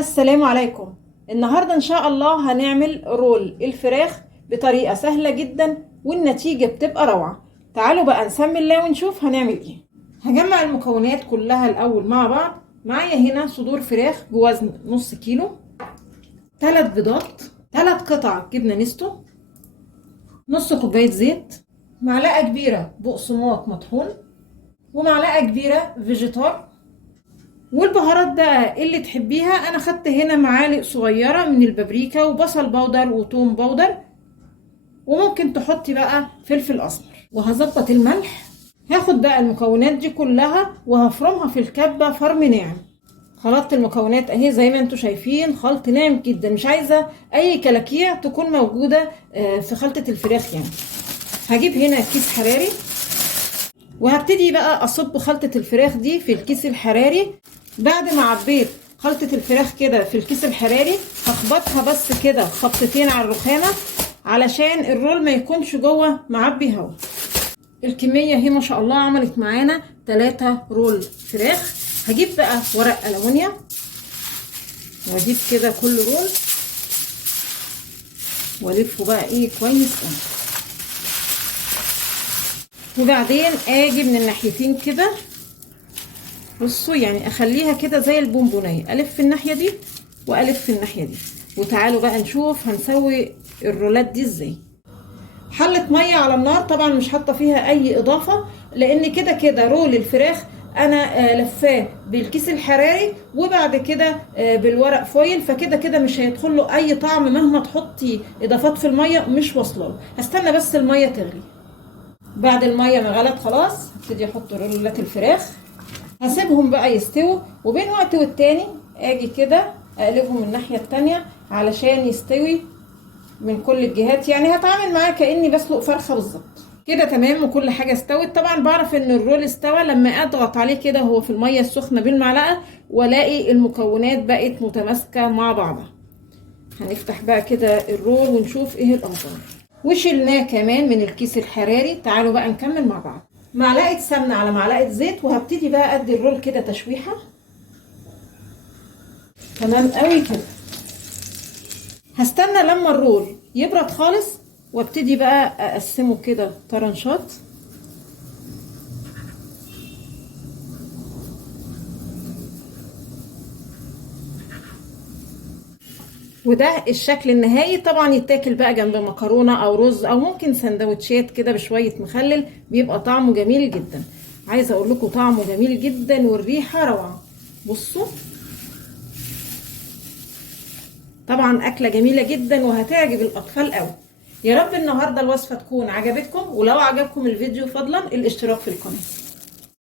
السلام عليكم. النهاردة إن شاء الله هنعمل رول الفراخ بطريقة سهلة جدا والنتيجة بتبقى روعة. تعالوا بقى نسمي الله ونشوف هنعمل ايه. هجمع المكونات كلها الأول مع بعض. معايا هنا صدور فراخ بوزن نص كيلو، 3 بيضات، 3 قطع جبنة نستو، نص كوباية زيت، معلقة كبيرة بقسماط مطحون، ومعلقة كبيرة فيجيتار. والبهارات بقى اللي تحبيها، انا خدت هنا معالق صغيره من البابريكا وبصل بودر وتوم بودر، وممكن تحطي بقى فلفل اسمر. وهظبط الملح. هاخد بقى المكونات دي كلها وهفرمها في الكبه فرم ناعم. خلطت المكونات اهي زي ما انتم شايفين، خلط ناعم جدا، مش عايزه اي كلاكيع تكون موجوده في خلطه الفراخ يعني. هجيب هنا كيس حراري وهبتدي بقى اصب خلطة الفراخ دي في الكيس الحراري. بعد ما عبيت خلطة الفراخ كده في الكيس الحراري، هخبطها بس كده خبطتين على الرخامة علشان الرول ما يكونش جوه معبي هوا. الكمية هي ما شاء الله عملت معانا 3 رول فراخ. هجيب بقى ورق ألمونيا واجيب كده كل رول والفه بقى ايه كويس قوي. وبعدين اجي من الناحيتين كده، بصوا يعني اخليها كده زي البونبونيه، الف في الناحيه دي والف في الناحيه دي. وتعالوا بقى نشوف هنسوي الرولات دي ازاي. حله ميه على النار، طبعا مش حاطه فيها اي اضافه لان كده كده رول الفراخ انا لفاه بالكيس الحراري وبعد كده بالورق فويل، فكده كده مش هيدخل له اي طعم مهما تحطي اضافات في الميه، مش واصله. هستنى بس الميه تغلي. بعد الميه ما غلت خلاص هبتدي احط رولات الفراخ، هسيبهم بقى يستووا، وبين وقت والتاني اجي كده اقلبهم من الناحيه التانيه علشان يستوي من كل الجهات. يعني هتعامل معاه كاني بسلق فرخه بالظبط. كده تمام وكل حاجه استوت. طبعا بعرف ان الرول استوى لما اضغط عليه كده هو في الميه السخنه بالمعلقه والاقي المكونات بقت متماسكه مع بعضها. هنفتح بقى كده الرول ونشوف ايه الاخبار. وشلناه كمان من الكيس الحراري. تعالوا بقى نكمل مع بعض. معلقه سمنه على معلقه زيت، وهبتدي بقى ادي الرول كده تشويحه. تمام قوي كده. هستنى لما الرول يبرد خالص وابتدي بقى اقسمه كده طرنشات. وده الشكل النهائي. طبعا يتاكل بقى جنب مكرونه او رز او ممكن سندوتشات كده بشويه مخلل، بيبقى طعمه جميل جدا. عايزه اقول لكم طعمه جميل جدا والريحه روعه. بصوا طبعا اكله جميله جدا وهتعجب الاطفال قوي. يا رب النهارده الوصفه تكون عجبتكم، ولو عجبكم الفيديو فضلا الاشتراك في القناه.